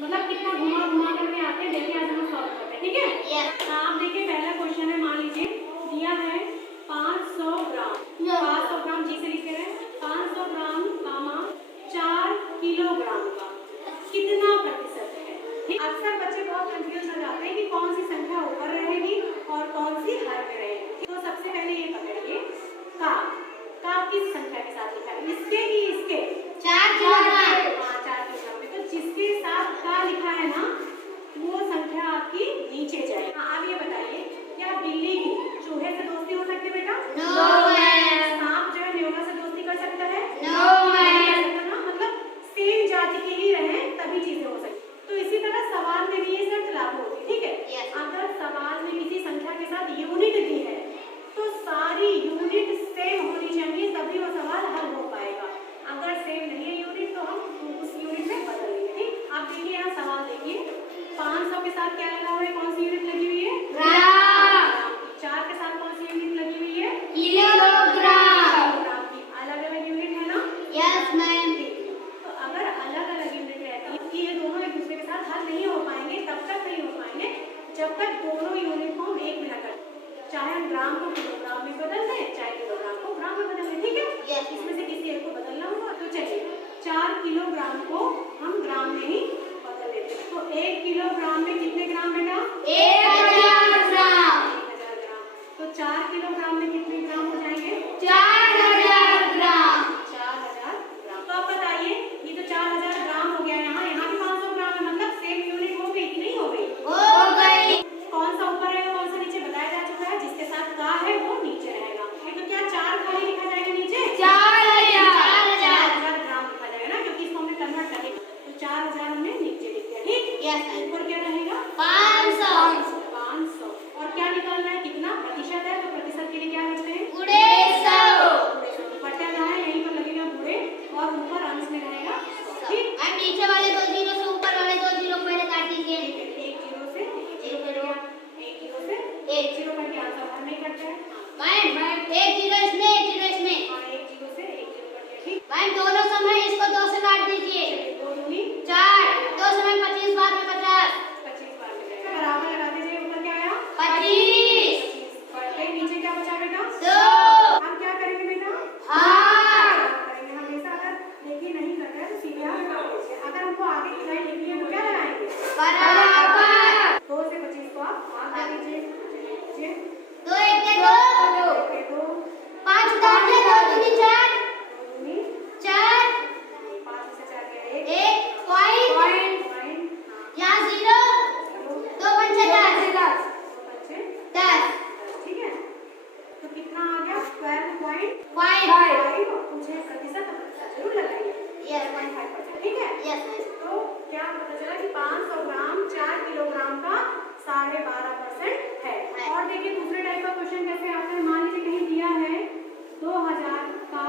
मतलब कितना घुमा घुमा करके आते हैं। देखिए आज हम सॉल्व करते हैं, ठीक है। आप देखिए पहला क्वेश्चन है, मान लीजिए दिया है 500 ग्राम। 500 ग्राम जी से लिखे हैं 500 ग्राम कामा 4 किलोग्राम का कितना प्रतिशत है। ठीक, अक्सर बच्चे बहुत कंफ्यूज हो जाते हैं कि कौन सी संख्या ऊपर रहेगी और कौन सी हर में रहेगी। तो सबसे पहले ये पकड़िए का किस संख्या के साथ लिखा है, इसके कि इसके 4 किलोग्राम। 4 किलोग्राम में, तो जिसके साथ का लिखा है ना वो संख्या आपकी नीचे जाएगी। आप ये बताइए क्या बिल्ली की चूहे से दोस्ती हो सकती है बेटा? No ma'am. सांप जो है न्योला से दोस्ती कर सकता है? No ma'am. ना, मतलब सेम जाति के ही रहे तभी चीजें हो सकती। तो इसी तरह सवाल में भी ये शर्त लागू होती है, ठीक है। अगर सवाल में किसी संख्या के साथ यूनिट दी है तो सारी यूनिट सेम होनी चाहिए तभी वो सवाल हल हो पाएगा। अगर सेम नहीं है यूनिट तो हम उस यूनिट में बदल लेंगे, ठीक। आप देखिए यहाँ सवाल देखिए 500 के साथ क्या लगा हुआ है, कौन सी यूनिट लगी हुई है? ग्राम। 4 के साथ कौन सी यूनिट लगी हुई है? किलोग्राम। की अलग अलग यूनिट है ना? Yes ma'am. तो अगर अलग अलग यूनिट रहती है कि ये दोनों एक दूसरे के साथ हल नहीं हो पाएंगे, तब तक नहीं हो पाएंगे जब तक दोनों यूनिट को हम एक में न कर, चाहे हम ग्राम को किलोग्राम में बदल दें चाहे किलोग्राम को ग्राम में बदल दें, ठीक है। इसमें से किसी एक को बदलना होगा। तो चलिए 4 किलोग्राम को हम ग्राम में ही बदल लेते हैं। तो 1 किलोग्राम में कितने ग्राम बेटा? 1000 ग्राम। 1000 ग्राम। तो 4 किलोग्राम में कितने ग्राम हो जाएंगे? 4000 ग्राम। 4000 ग्राम। तो आप बताइए ये तो 4000 ग्राम हो गया, यहाँ भी 500 ग्राम है, मतलब सेम यूनिट हो गई कि नहीं हो गई? हो गई। कौन सा ऊपर रहेगा कौन सा नीचे बताया जा चुका है। जिसके साथ का है वो नीचे रहेगा। तो क्या 4 खाली लिखा जाएगा नीचे? 4000 ग्राम लिखा जाएगा ना, क्योंकि इसको हमने कन्वर्ट कर दिया। तो 4000 हमने नीचे लिख दिया, ठीक। यस। ऊपर क्या रहेगा? 500। और क्या निकालना है, कितना प्रतिशत है? तो प्रतिशत के लिए क्या लिखते हैं? गुणे 100। बटा जहाँ है यहीं पर लगेगा गुणे और ऊपर अंश में रहेगा 100, ठीक। अब नीचे वाले 2 जीरो से ऊपर वाले 2 जीरो को पहले काट दीजिए। एक जीरो से एक जीरो करके आंसर हर में कटता है। मैम 1 जीरो इसमें 1 जीरो इसमें। हाँ, एक जीरो से एक जीरो कट गया, ठीक। मैम दोनों समय इसको 2 से काट दीजिए। 2 दूनी 4। 2 समय 25 बार में 50। 25 बार में जाएगा। बराबर लगाते जाइए। ऊपर क्या आया? 25। बढ़ते नीचे क्या बचा बेटा? 2। हम क्या करेंगे बेटा? हाँ। करेंगे हमेशा। अगर देखिए नहीं कर रहे हैं तो सीधे हाथ लगा दीजिए। अगर हमको आगे की लाइन लिखनी है तो क्या लगाएंगे? बराबर। 2 से 25 को आप भाग कर दीजिए। 2 1 के 2। 2 5 उतार दे 2 दूनी 4। 2 दूनी 4। 5 से 4 गया 1 पॉइंट। पॉइंट। यहाँ 0। 2 पंचे 10। 10। ठीक है। तो कितना आ गया? 12.5। पॉइंट। मुझे प्रतिशत जरूर लगाइए। यस 0.5%, ठीक है। यस। तो क्या पता चला कि 500 ग्राम 4 किलोग्राम का 12.5% है। और देखिए दूसरे टाइप का क्वेश्चन कैसे आता है। मान लीजिए कहीं दिया है 2000 का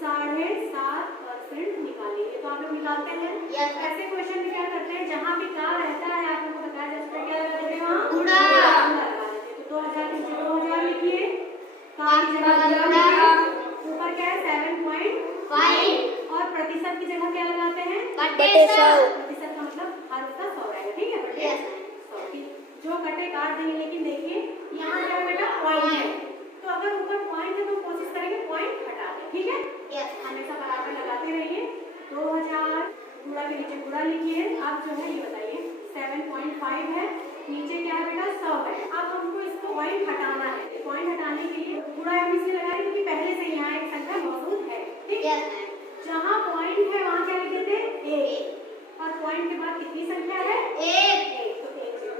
7.5% निकालिए। तो आप लोग निकालते हैं। Yes. ऐसे क्वेश्चन में क्या करते हैं, जहाँ भी का रहता है आप लोगों को बताया जाता है क्या लगा देते हैं वहाँ? गुणा। लगा देते हैं। तो 2000 के नीचे 2000 लिखिए। का की जगह गुणा। ऊपर क्या है? 7.5 और प्रतिशत की जगह क्या लगाते हैं? बटे 100। प्रतिशत का मतलब हर उसका 100 रहेगा, ठीक है। बटे Yes. 100 की जो कटे काट देंगे। लेकिन देखिए यहाँ क्या है बेटा? पॉइंट है। तो अगर ऊपर पॉइंट है तो कोशिश करेंगे पॉइंट हटा दें, ठीक है। यस। हमेशा बराबर लगाते रहिए। 2000 गुणा के नीचे गुणा लिखिए। अब जो है ये बताइए 7.5 है, नीचे क्या है बेटा? 100 है। अब हमको इसको पॉइंट हटाना है। पॉइंट हटाने के लिए गुणा हम इसलिए लगाए क्योंकि पहले से यहाँ एक संख्या मौजूद है, ठीक है। जहाँ पॉइंट है वहाँ क्या लिख देते हैं? 1। और पॉइंट के बाद कितनी संख्या है? 1। तो 1 0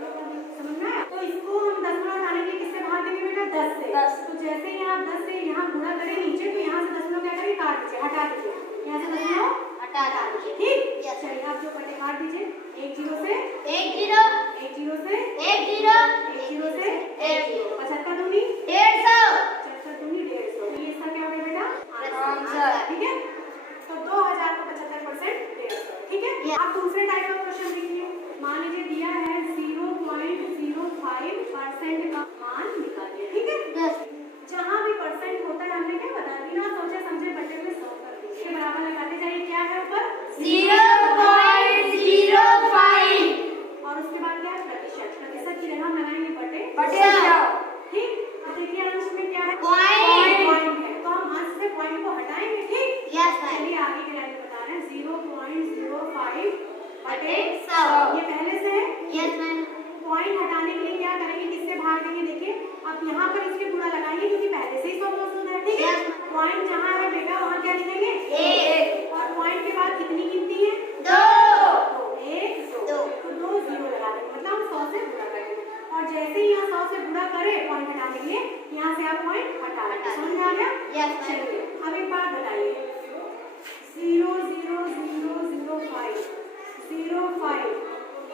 समझ में आया। तो इसको हम दशमलव हटाने के लिए किससे भाग देंगे बेटा? 10 से। 10। तो जैसे ही आप 10 से यहाँ गुणा करें नीचे तो यहाँ से दशमलव क्या करें? काट दीजिए, हटा दीजिए। यहाँ से दशमलव हटा दीजिए, ठीक। चलिए आप जो कटे काट दीजिए। 1 0 से 1 0। 1 0 से 1 0। 1 0 से 1 0। 75 दूनी 150। 75 दूनी 150। ये इसका क्या हो गया बेटा? आंसर। ठीक है। तो 2000 का 75% 150, ठीक है। आप दूसरे टाइप का क्वेश्चन देखिए। मान लीजिए दिया है 0.05% का मान निकालिए, ठीक है। जहाँ भी परसेंट होता है हमने क्या बता बिना सोचे समझे बटे में 100 कर दीजिए। बराबर लगाते जाइए। क्या है ऊपर? 0.05 10.05 बटे 100। ये पहले से है। Yes ma'am. पॉइंट हटाने के लिए क्या करेंगे, किससे भाग देंगे, देखिए अब यहाँ पर इसके गुणा लगाएंगे क्योंकि पहले से ही 100 मौजूद है, ठीक है। पॉइंट जहाँ है बेटा वहाँ क्या लिखेंगे, 1, और पॉइंट के बाद कितनी गिनती है, 2, 1 2, तो 2 0 लगा देंगे, मतलब हम 100 से गुणा करेंगे, और जैसे ही यहाँ 100 से गुणा करें पॉइंट हटाने के लिए, यहाँ से आप पॉइंट हटा लेंगे। समझ में आ गया? Yes ma'am. चलिए अब एक बात बताइए, 0 0 0 0 5 0 5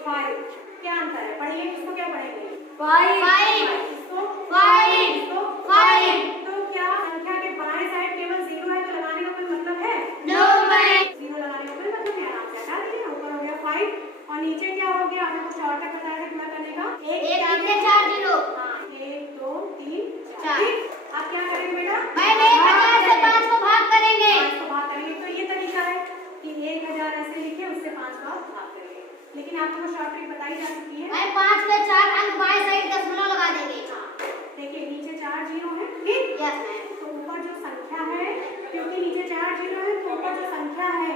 5 क्या अंतर है, पढ़िए, इसको क्या पढ़ेंगे, 5, इसको 5, इसको 5। तो क्या संख्या के बाएं साइड केवल 0 है तो लगाने का कोई मतलब है, नो मैम। 0 लगाने का कोई मतलब नहीं, आराम से हटा दीजिए। ऊपर हो गया 5 और नीचे क्या हो गया, आपने कुछ शॉर्टकट बताया था गुणा करने का, एक कितने 4 0। हाँ 1 2 3 4। 4। आप क्या करेंगे बेटा, मैम 1000 से 5 को भाग करेंगे। 5 को भाग करेंगे, तो ये तरीका है कि 1000 ऐसे लिखे उससे 5 बार भाग करेंगे, लेकिन आपको शॉर्टकट बताई जा सकती है। मैम 5 में 4 अंक बाएं साइड दशमलव लगा देंगे। हाँ, देखिए नीचे 4 0 है, ठीक। Yes ma'am. तो ऊपर जो संख्या है, क्योंकि नीचे 4 0 है तो ऊपर जो संख्या है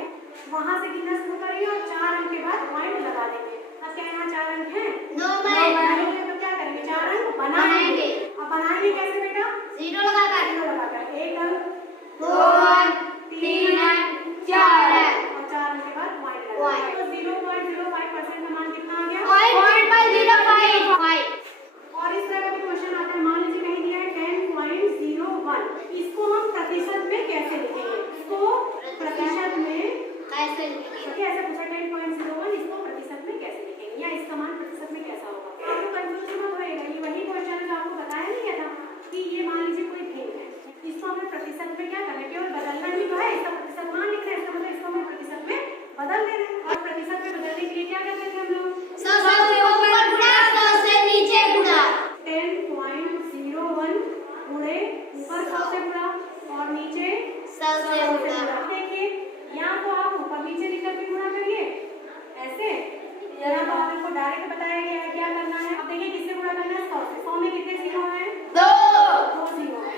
वहां से गिनना शुरू करेंगे और 4 अंक के बाद पॉइंट लगा देंगे। अब क्या यहाँ 4 अंक हैं, नो मैम। नहीं है तो क्या करेंगे, 4 अंक बनाएंगे। अब बनाएंगे कैसे बेटा, 0 लगाकर। 0 लगाकर, 1 अंक 2 अंक 3 अंक 4 अंक और 4 अंक के बाद पॉइंट लगाएंगे। तो 0.05% का मान कितना आ गया, 0.05। और इस तरह का भी क्वेश्चन आता है, मान लीजिए कहीं दिया है 10.01, इसको हम प्रतिशत में कैसे लिखेंगे, इसको प्रतिशत में कैसे लिखेंगे? देखिए ऐसा पूछा 10.01, इसको प्रतिशत में कैसे लिखेंगे या इसका मान प्रतिशत में कैसा होगा, आपको कंफ्यूजन मत होएगा। ये वही क्वेश्चन है जो आपको बताया नहीं गया था कि ये मान लीजिए कोई भिन्न है, इसको हमें प्रतिशत में क्या करना है, केवल बदलना ही तो है, इसका प्रतिशत मान लिखना है, इसका मतलब इसको हमें प्रतिशत में बदल देना है। और प्रतिशत में बदलने के लिए क्या करते थे हम लोग, 100 से ऊपर गुणा 100 से नीचे गुणा। 10.01 गुणे ऊपर 100 से गुणा और नीचे 100 से गुणा। देखिए यहाँ तो आप ऊपर नीचे लिखकर भी गुणा करिए ऐसे, यहाँ तो आपको डायरेक्ट बताया गया है क्या करना है। अब देखिए किससे गुणा करना है, 100 से। 100 में कितने जीरो हैं, 2 जीरो है,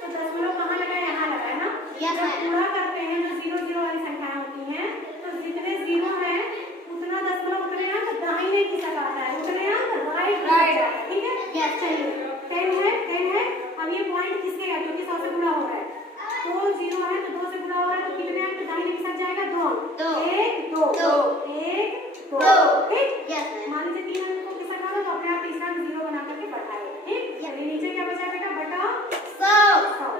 तो दशमलव कहाँ लगा है, यहाँ लगा है ना। यस जब मैम। गुणा करते हैं जो 0 0 वाली संख्याएं होती हैं, तो जितने जीरो हैं उतना दशमलव उतने अंक दाहिने की तरफ आता है, उतने अंक राइट, ठीक है। यस। चलिए 10 है, अब ये पॉइंट किसके गया, क्योंकि 100 से गुणा हो रहा है, 2 0 है तो 2 से गुणा हो रहा है, तो कितने अंक दाहिने की तरफ जाएगा, 2 दो। 1 2 दो। 1 2, दो। ठीक। Yes ma'am. मान लीजिए 3 अंक को किसका करो तो अपने आप तीसरा अंक 0 बना करके बढ़ाए, ठीक। चलिए नीचे क्या बचा बेटा, बटा 100।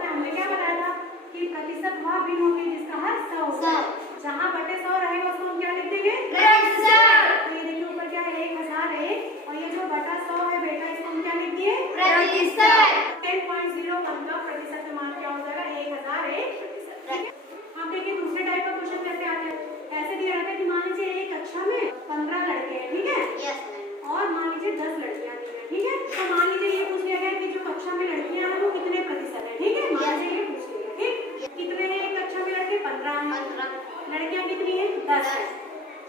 हमने क्या बताया था कि प्रतिशत वह भिन्न होगी जिसका हर 100 होता है, जहाँ बटे 100 रहेगा उसको हम क्या लिख देंगे, प्रतिशत। तो ये देखिए ऊपर क्या है 1001 और ये जो बटा 100 है बेटा इसको हम क्या लिख दिए, प्रतिशत। 10.01 का प्रतिशत का मान क्या हो जाएगा, 1001 प्रतिशत, ठीक है। अब देखिए दूसरे टाइप का क्वेश्चन कैसे आते हैं, ऐसे दिया रहता है कि मान लीजिए एक कक्षा में 15 लड़के हैं, ठीक है, यस मैम। और मान लीजिए 10 लड़कियां दी हैं, ठीक है। तो मान लीजिए ये पूछ लिया गया कि जो कक्षा में लड़कियां हैं वो कितने प्रतिशत है, ठीक है, मान लीजिए ये पूछ लिया, ठीक। कितने हैं एक कक्षा में लड़के, 15 हैं, 15। लड़कियां कितनी हैं, 10 हैं।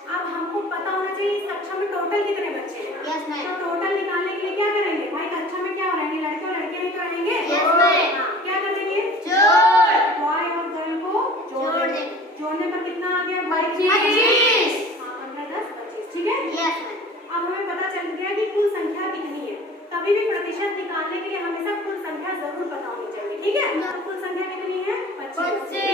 अब हमको पता होना चाहिए इस कक्षा में टोटल कितने बच्चे हैं। Yes ma'am. तो टोटल निकालने के लिए क्या करेंगे, भाई कक्षा में क्या हो रहेंगे, लड़के और लड़कियां ही तो रहेंगे। Yes ma'am. हाँ, क्या कर देंगे, जोड़। बॉय और गर्ल को जोड़ जोड़ देंगे। देंगे। जोड़ने पर कितना आ गया, 25। हाँ 15 10 25, ठीक है। Yes ma'am. अब हमें पता चल गया कि कुल संख्या कितनी है, कभी भी प्रतिशत निकालने के लिए हमेशा कुल संख्या जरूर पता होनी चाहिए, ठीक है। तो कुल संख्या कितनी है, 25, ठीक है।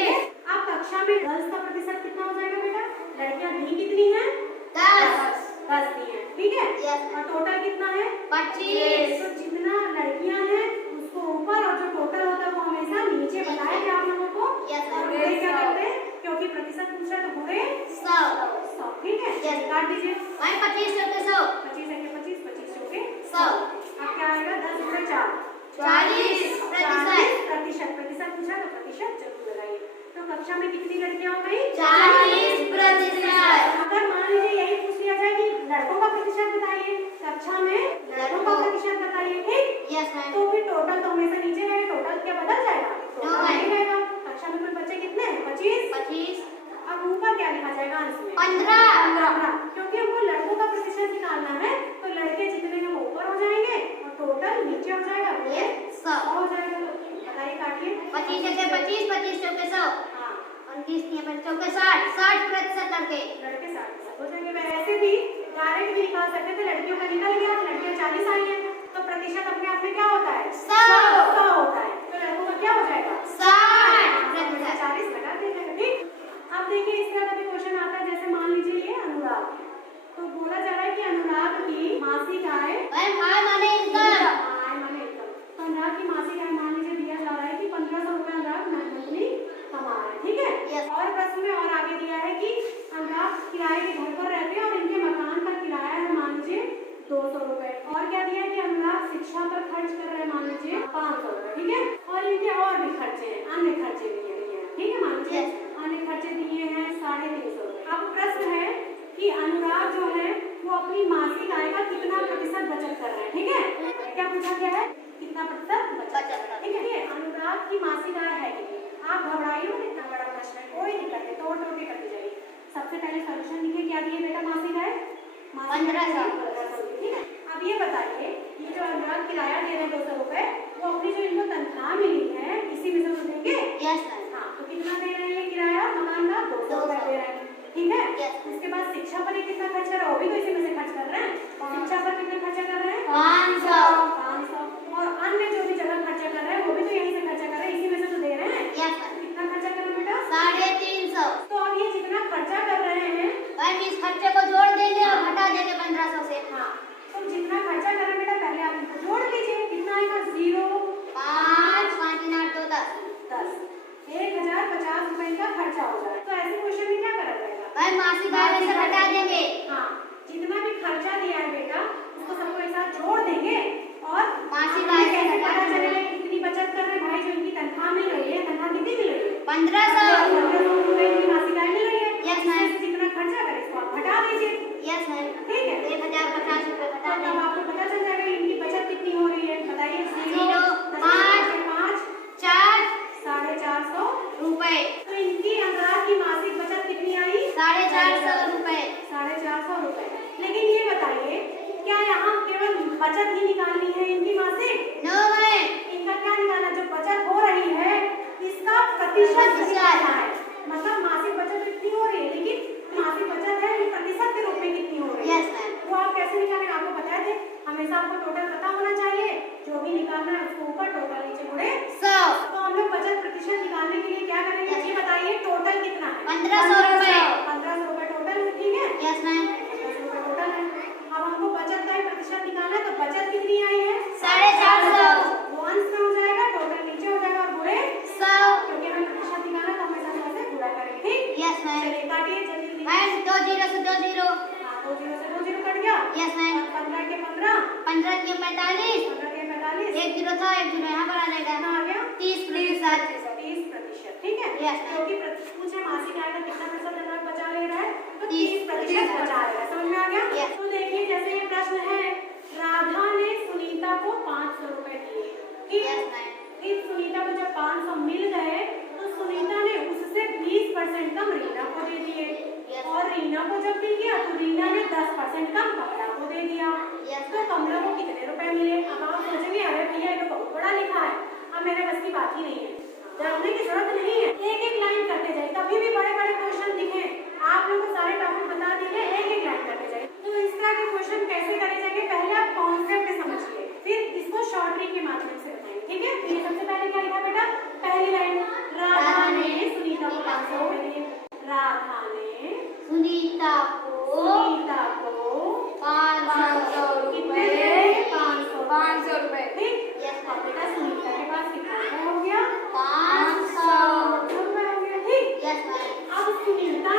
अब कक्षा में गर्ल्स का प्रतिशत कितना हो जाएगा बेटा, लड़कियां भी कितनी हैं, 10 दी हैं, ठीक है। यस। और टोटल कितना है, 25। तो जितना लड़कियां हैं उसको ऊपर और जो टोटल होता है वो हमेशा नीचे बताएंगे आप लोगों को। यस। और गुणे क्या करते हैं, क्योंकि प्रतिशत पूछा तो गुणे 100। ठीक है। यस। काट दीजिए, 25 से 100। 25 है 25 25 हो गए 100। अब क्या आएगा, 10 गुणे 4 40 प्रतिशत। प्रतिशत पूछा तो प्रतिशत जरूर लगाइए। तो कक्षा में कितनी लड़कियां हो गई, 40%। अगर मान लीजिए यही पूछ लिया जाए कि लड़कों का प्रतिशत बताइए, कक्षा में लड़कों का प्रतिशत बताइए, ठीक। Yes ma'am. तो फिर टोटल तो हमेशा नीचे रहेगा, टोटल क्या बदल जाएगा, टोटल नहीं। नहीं रहेगा। कक्षा में कुल बच्चे कितने हैं, 25। अब ऊपर क्या लिखा जाएगा अंश में, 15। 15, क्योंकि हमको लड़कों का प्रतिशत लिखेंगे पर चौके 60% लड़के लड़के 60% हो जाएंगे। वैसे भी डायरेक्ट भी निकाल सकते थे, लड़कियों का निकल गया, लड़कियां 40 आई हैं, तो प्रतिशत अपने आप में क्या होता है? 100 होता है। तो लड़कों का क्या हो जाएगा? 60%। 40 लगा देंगे। ठीक, अब देखिए इस तरह का भी क्वेश्चन आता है, जैसे मान लीजिए ये अनुराग, तो बोला जा रहा है कि अनुराग की मासिक आय, आय माने इनकम, तो अनुराग की मासिक आय मान लीजिए दिया जा रहा है कि 1500 रुपए अनुराग मंथली कमा रहे हैं, ठीक है। Yes. और प्रश्न में और आगे दिया है कि अनुराग किराए के घर पर रहते हैं और इनके मकान का किराया है मान लीजिए 200 रुपए, और क्या दिया है कि अनुराग शिक्षा पर खर्च कर रहे हैं मान लीजिए 500 रुपए, ठीक है। और इनके और भी खर्चे हैं, अन्य खर्चे भी हैं, ठीक है, मान लीजिए अन्य खर्चे दिए हैं 350 रुपए। अब प्रश्न है कि अनुराग जो है वो अपनी मासिक आय का कितना प्रतिशत बचत कर रहे हैं, ठीक है। क्या पूछा गया है? कितना प्रतिशत बचत, ठीक है। अनुराग की मासिक आय है कितनी? आप घबराइए मत, इतना बड़ा प्रश्न है, कोई दिक्कत नहीं, तोड़ तोड़ के करते जाइए। सबसे पहले सॉल्यूशन लिखिए, क्या दिए बेटा मासिक आय? 1500, ठीक है। अब ये बताइए, ये जो अनुराग किराया दे रहे हैं 200 रुपए, वो अपनी जो इनको तनख्वाह मिली है इसी में से देंगे? यस हाँ, तो कितना दे रहे हैं ये किराया मकान का? 200 रुपए दे रहे हैं, ठीक है। उसके बाद शिक्षा पर कितना खर्च कर रहे हैं? वो भी तो इसी में से खर्च कर रहे हैं। शिक्षा पर कितना खर्चा कर रहे हैं? 500। और अन्य जो भी जगह खर्चा कर रहे हैं वो भी तो यहीं से खर्चा कर रहे हैं, इसी में से तो दे रहे हैं। कितना खर्चा कर रहे हैं बेटा? 350। तो अब ये जितना खर्चा कर रहे हैं हम इस खर्चे को जोड़ देंगे और हटा देंगे 1500 से। हाँ, तो जितना खर्चा कर रहे हैं बेटा पहले आप इनको जोड़ लीजिए, कितना आएगा? 0 5 5 8 2 10 1050 रुपए का खर्चा हो जाए। तो ऐसे क्वेश्चन में क्या करा जाएगा? भाई मासिक आय से हटा देंगे। हाँ, जितना भी खर्चा दिया है बेटा उसको सबको एक साथ जोड़ देंगे और मासिक आय से कैसे हटा पता देंगे। चलेगा कितनी बचत कर रहे हैं भाई? जो इनकी तनख्वाह मिल रही है, तनख्वाह कितनी मिल रही है? 1500 रुपए की मासिक आय मिल रही है। Yes, ma'am. इसमें से जितना खर्चा करे इसको आप हटा दीजिए, यस मैम। ठीक है। 1050 रुपए तो हटा तब देंगे। आपको पता चल जाएगा इनकी बचत कितनी हो रही है, बताइए। 0 5 4 450 रुपए। तो इनकी अनुराग की मासिक बचत कितनी आई? 450 रुपए। 450 रुपए। लेकिन ये बताइए क्या यहाँ केवल बचत ही निकालनी है इनकी मासिक? No ma'am. इनका क्या निकालना? जो बचत हो रही है इसका प्रतिशत निकालना है। मतलब मासिक बचत इतनी हो रही है, लेकिन मासिक बचत है ये प्रतिशत के रूप में कितनी हो रही है? Yes ma'am. वो आप कैसे निकालेंगे? आपको बताया थे, हमेशा आपको टोटल पता होना चाहिए, जो भी निकालना है उसको ऊपर टोटल नीचे गुणे 100। तो हम लोग बचत प्रतिशत निकालने के लिए क्या करेंगे? ये बताइए टोटल कितना है? 1500 रुपए। 1500 रुपए टोटल है, ठीक है। Yes ma'am. 1500 रुपए टोटल है। अब हमको बचत का ही प्रतिशत निकालना है, तो बचत कितनी आई है? 450। वो अंश में हो जाएगा, टोटल नीचे हो जाएगा और गुणे 100। क्योंकि हमें प्रतिशत निकालना है तो हमेशा 100 से गुणा करेंगे, ठीक। Yes ma'am. चलिए काटिए जल्दी। मैम 2 0 से 2 0। हाँ, 2 0 से 2 0 कट गया। Yes ma'am. 15 के 15, 15 के 45। 15 के 45, 1 0 था, 1 0 यहाँ पर आ जाएगा। कितना आ गया? 30%। 30%, ठीक है। Yes. क्योंकि पूछे मासिक आय का कितना प्रतिशत अनुराग बचा ले रहा है, तो 30% 30% बचा ले रहा है। समझ में आ गया? Yes. तो देखिए जैसे ये प्रश्न है, राधा ने सुनीता को 500 रुपए दिए, ठीक। Yes ma'am. इस सुनीता को जब 500 मिल गए तो सुनीता ने उससे 20% कम रीना को दे दिए। Yes. और रीना को जब मिल गया तो रीना ने 10% कम कमला को दे दिया। Yes. तो कमला को कितने रुपए मिले? अब आप सोचेंगे अरे भैया ये तो बहुत बड़ा लिखा है, अब मेरे बस की बात ही नहीं है, जानने की जरूरत नहीं है। एक एक लाइन करते जाए, कभी भी बड़े बड़े क्वेश्चन दिखे आप लोगों को सारे टॉपिक बता दिए, एक एक लाइन करते जाए। तो इस तरह के क्वेश्चन कैसे करे जाएंगे? पहले आप कॉन्सेप्ट समझिए, फिर इसको शॉर्ट ट्रिक के माध्यम से बताएंगे, ठीक है। तो ये सबसे पहले क्या लिखा बेटा? पहली लाइन, राधा ने सुनीता को 500 रुपए दिए। राधा ने सुनीता को 500 कितने रुपए। दिए? 500 रुपए। ठीक। यस अब बेटा सुनीता के पास कितना रुपए हो गया? 500 रुपए हो गया, ठीक। Yes ma'am. अब सुनीता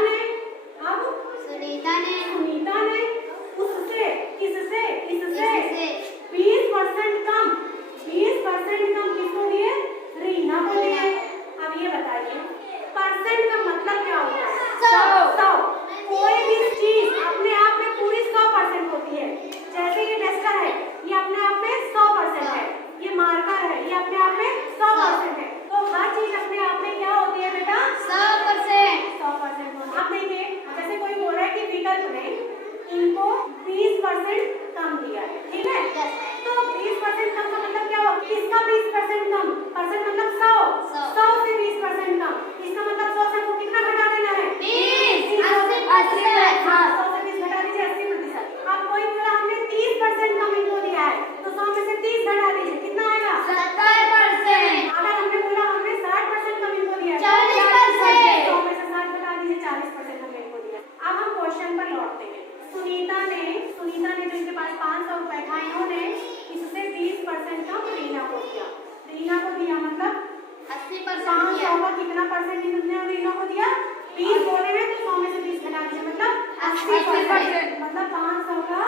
80%, मतलब 500 का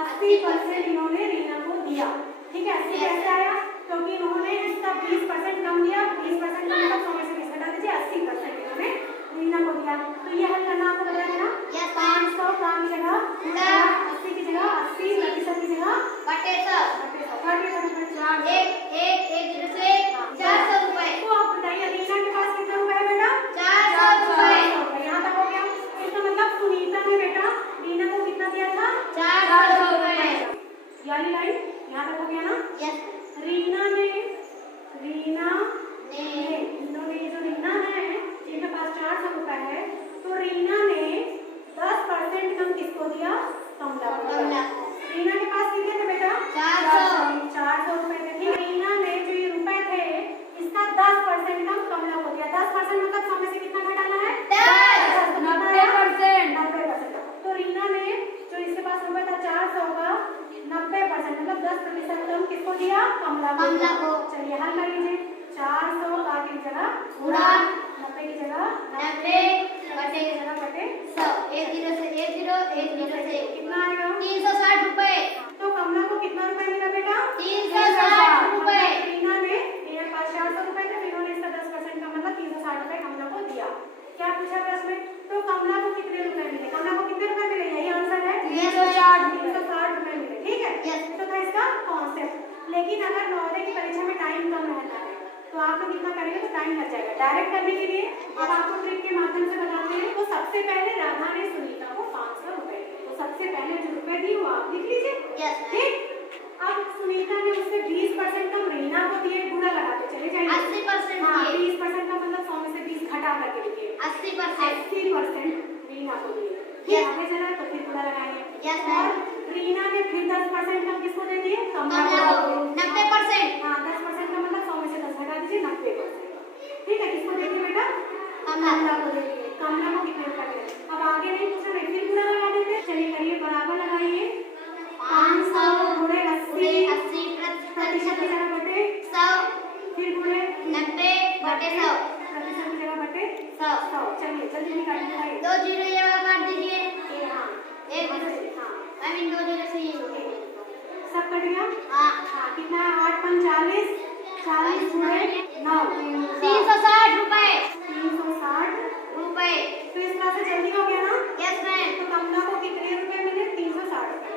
80% इन्होंने रीना को दिया। ठीक है, 80 कैसे आया? क्योंकि इन्होंने इसका 20% कम दिया, 20% का मतलब 100 में से 20 घटा दीजिए, 80% इन्होंने रीना को दिया। तो ये हल करना आपको बता देना। 500 काम की जगह 80 की जगह 80% की जगह बटे 100 400 रुपए। तो आप बताइए रीना के पास कितने रुपए है बेटा? 400 रुपए। यहाँ तक हो गया। इसका मतलब सुनीता ने बेटा रीना को कितना दिया था? 400 रुपए। ये वाली लाइन यहाँ तक हो गया ना? यस। रीना ने इन्होंने जो रीना है जिनके पास 400 रुपए है, तो रीना ने 10% कम किसको दिया? कमला को दिया। रीना के पास कितने थे बेटा? 400 रुपए थे। ठीक, रीना ने जो ये रुपए थे इसका 10% कम कमला को दिया। 10% मतलब 100 में से कितना घटाना है? 90%। तो रीना ने जो इसके पास रुपए था 400 का 90% मतलब 10% कम किसको दिया? कमला को। चलिए हल कर लीजिए। 400 का की जगह गुणा 90 की जगह 90 बटे की जगह बटे 100। 1 0 से 1 0 1 0 से कितना आएगा? 360 रुपए। तो कमला को कितना रुपए मिला बेटा? 360 रुपए। रीना ने मेरे पास 400 रुपए थे, इन्होंने इसका 10% का मतलब 360 रुपए कमला को दिया। क्या पूछा प्रश्न में? तो कमला को कितने रुपए मिले? कमला को कितने रुपए मिले? यही आंसर है 360 रुपए मिले। ठीक है, तो था इसका कॉन्सेप्ट। लेकिन अगर नवोदय की परीक्षा में टाइम कम रहता है तो आप लोग इतना करेंगे तो टाइम लग जाएगा। डायरेक्ट करने के लिए अब आपको ट्रिक के माध्यम से बताते हैं। तो सबसे पहले राधा ने सुनीता को 500 रुपए दिए, तो सबसे पहले जो रुपए दिए वो आप लिख लीजिए। ठीक, अब सुनीता ने उससे 20% कम रीना को दिए, गुणा लगाते चले जाइए। 80% हाँ, दिए। 20% का मतलब 100 में से 20 घटा करके लिखिए। 80% रीना को दिए। ये आगे चला तो फिर गुणा लगाएंगे। और रीना ने फिर 10% कम किसको दे दिए? कमला को। 90%। हाँ, 10% का मतलब 100 में से 10 घटा दीजिए, 90%। ठीक है, किसको देंगे बेटा? कमला को देंगे। कमला को कितने रुपए मिले? अब आगे नहीं पूछा, नहीं फिर गुणा लगा देते। चलिए करिए, बराबर लगाइए। 500 गुणे 80 प्रतिशत की जगह बटे 100 फिर गुणे 90 बटे 100 प्रतिशत की जगह बटे 100। चलिए जल्दी निकालिए। 2 0 ये वाला काट दीजिए। हाँ, 1 0 से हाँ, आई मीन 2 0 से ये सब कट गया। हाँ हाँ, कितना है? 8 5 40 40 गुणे